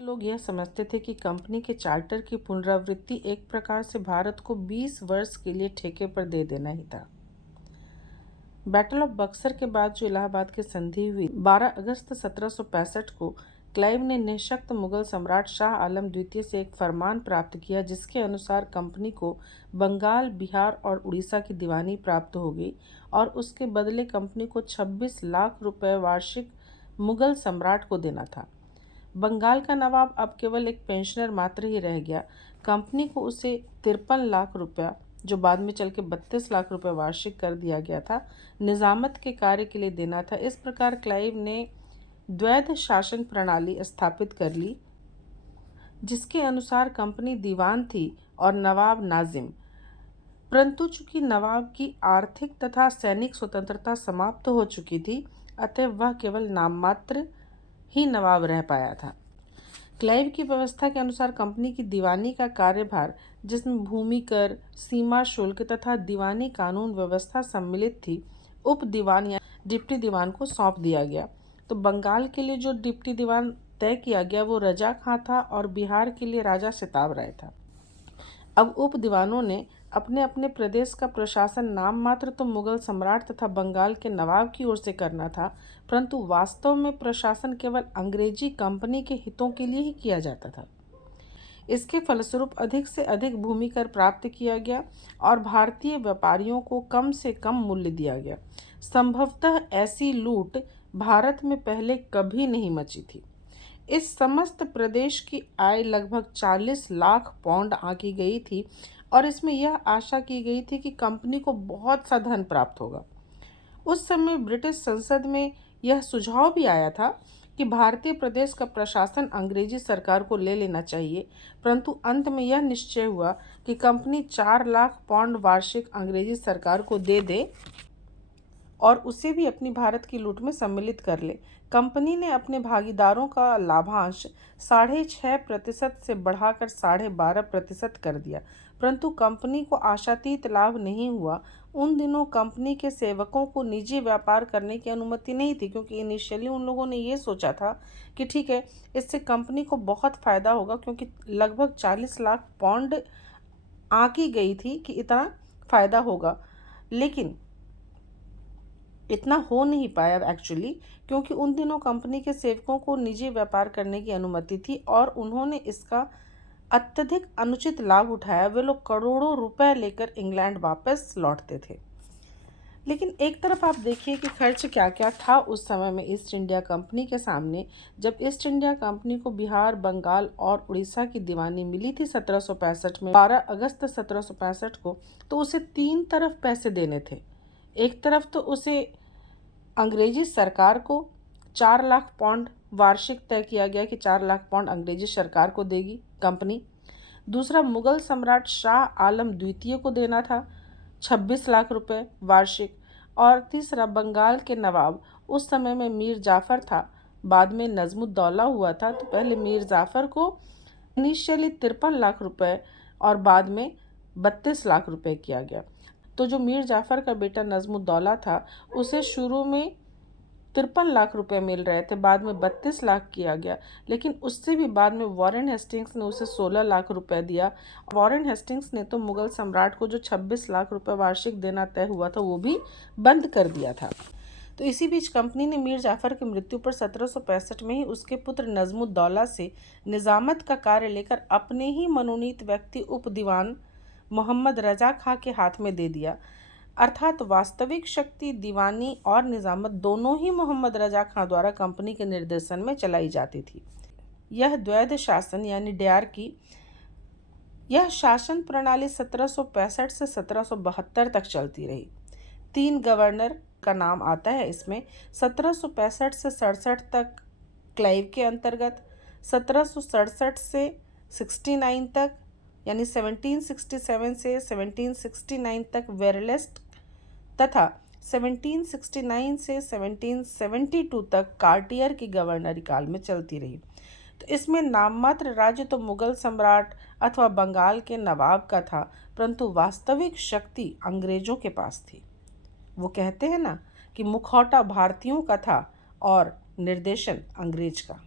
लोग यह समझते थे कि कंपनी के चार्टर की पुनरावृत्ति एक प्रकार से भारत को 20 वर्ष के लिए ठेके पर दे देना ही था। बैटल ऑफ बक्सर के बाद जो इलाहाबाद की संधि हुई 12 अगस्त 1765 को, क्लाइव ने निःशक्त मुगल सम्राट शाह आलम द्वितीय से एक फरमान प्राप्त किया जिसके अनुसार कंपनी को बंगाल, बिहार और उड़ीसा की दीवानी प्राप्त हो गई और उसके बदले कंपनी को 26 लाख रुपए वार्षिक मुगल सम्राट को देना था। बंगाल का नवाब अब केवल एक पेंशनर मात्र ही रह गया। कंपनी को उसे 53 लाख रुपया, जो बाद में चल के 32 लाख रुपये वार्षिक कर दिया गया था, निजामत के कार्य के लिए देना था। इस प्रकार क्लाइव ने द्वैध शासन प्रणाली स्थापित कर ली, जिसके अनुसार कंपनी दीवान थी और नवाब नाजिम। परंतु चूंकि नवाब की आर्थिक तथा सैनिक स्वतंत्रता समाप्त हो चुकी थी, अतः वह केवल नाम मात्र ही नवाब रह पाया था। क्लाइव की व्यवस्था के अनुसार कंपनी की दीवानी का कार्यभार, जिसमें भूमि कर, सीमा शुल्क तथा दीवानी कानून व्यवस्था सम्मिलित थी, उप दीवान या डिप्टी दीवान को सौंप दिया गया। तो बंगाल के लिए जो डिप्टी दीवान तय किया गया वो रजा खां था और बिहार के लिए राजा सिताब राय था। अब उप दीवानों ने अपने अपने प्रदेश का प्रशासन नाम मात्र तो मुगल सम्राट तथा बंगाल के नवाब की ओर से करना था, परंतु वास्तव में प्रशासन केवल अंग्रेजी कंपनी के हितों के लिए ही किया जाता था। इसके फलस्वरूप अधिक से अधिक भूमि कर प्राप्त किया गया और भारतीय व्यापारियों को कम से कम मूल्य दिया गया। संभवतः ऐसी लूट भारत में पहले कभी नहीं मची थी। इस समस्त प्रदेश की आय लगभग 40 लाख पाउंड आंकी गई थी और इसमें यह आशा की गई थी कि कंपनी को बहुत सा धन प्राप्त होगा। उस समय ब्रिटिश संसद में यह सुझाव भी आया था कि भारतीय प्रदेश का प्रशासन अंग्रेजी सरकार को ले लेना चाहिए, परंतु अंत में यह निश्चय हुआ कि कंपनी 4 लाख पाउंड वार्षिक अंग्रेजी सरकार को दे दे और उसे भी अपनी भारत की लूट में सम्मिलित कर ले। कंपनी ने अपने भागीदारों का लाभांश 6.5% से बढ़ाकर 12.5% कर दिया, परंतु कंपनी को आशातीत लाभ नहीं हुआ। उन दिनों कंपनी के सेवकों को निजी व्यापार करने की अनुमति नहीं थी, क्योंकि इनिशियली उन लोगों ने ये सोचा था कि ठीक है, इससे कंपनी को बहुत फ़ायदा होगा, क्योंकि लगभग 40 लाख पाउंड आंकी गई थी कि इतना फ़ायदा होगा। लेकिन इतना हो नहीं पाया एक्चुअली, क्योंकि उन दिनों कंपनी के सेवकों को निजी व्यापार करने की अनुमति थी और उन्होंने इसका अत्यधिक अनुचित लाभ उठाया। वे लोग करोड़ों रुपए लेकर इंग्लैंड वापस लौटते थे। लेकिन एक तरफ आप देखिए कि खर्च क्या क्या था उस समय में ईस्ट इंडिया कंपनी के सामने। जब ईस्ट इंडिया कंपनी को बिहार, बंगाल और उड़ीसा की दीवानी मिली थी 1765 में, 12 अगस्त 1765 को, तो उसे 3 तरफ पैसे देने थे। एक तरफ तो उसे अंग्रेजी सरकार को 4 लाख पाउंड वार्षिक तय किया गया कि 4 लाख पाउंड अंग्रेजी सरकार को देगी कंपनी। दूसरा, मुगल सम्राट शाह आलम द्वितीय को देना था 26 लाख रुपए वार्षिक। और तीसरा, बंगाल के नवाब, उस समय में मीर जाफ़र था, बाद में नजमुद्दौला हुआ था, तो पहले मीर जाफ़र को इनिशियली 53 लाख रुपए और बाद में 32 लाख रुपए किया गया। तो जो मीर जाफ़र का बेटा नजमुद्दौला था, उसे शुरू में 53 लाख रुपए मिल रहे थे, बाद में 32 लाख किया गया, लेकिन उससे भी बाद में वॉरेन हेस्टिंग्स ने उसे 16 लाख रुपए दिया। वॉरेन हेस्टिंग्स ने तो मुगल सम्राट को जो 26 लाख रुपए वार्षिक देना तय हुआ था वो भी बंद कर दिया था। तो इसी बीच कंपनी ने मीर जाफ़र की मृत्यु पर 1765 में ही उसके पुत्र नजमुद्दौला से निजामत का कार्य लेकर अपने ही मनोनीत व्यक्ति उप दीवान मोहम्मद रजा खां के हाथ में दे दिया। अर्थात वास्तविक शक्ति दीवानी और निजामत दोनों ही मोहम्मद रजा खां द्वारा कंपनी के निर्देशन में चलाई जाती थी। यह द्वैध शासन यानी डयार्की, यह शासन प्रणाली 1765 से 1772 तक चलती रही। 3 गवर्नर का नाम आता है इसमें। 1765 से 67 तक क्लाइव के अंतर्गत, 1767 से 69 तक यानी 1767 से 1769 तक वेरलेस्ट तथा 1769 से 1772 तक कार्टियर की गवर्नरी काल में चलती रही। तो इसमें नाममात्र राज्य तो मुगल सम्राट अथवा बंगाल के नवाब का था, परंतु वास्तविक शक्ति अंग्रेजों के पास थी। वो कहते हैं ना कि मुखौटा भारतीयों का था और निर्देशन अंग्रेज का।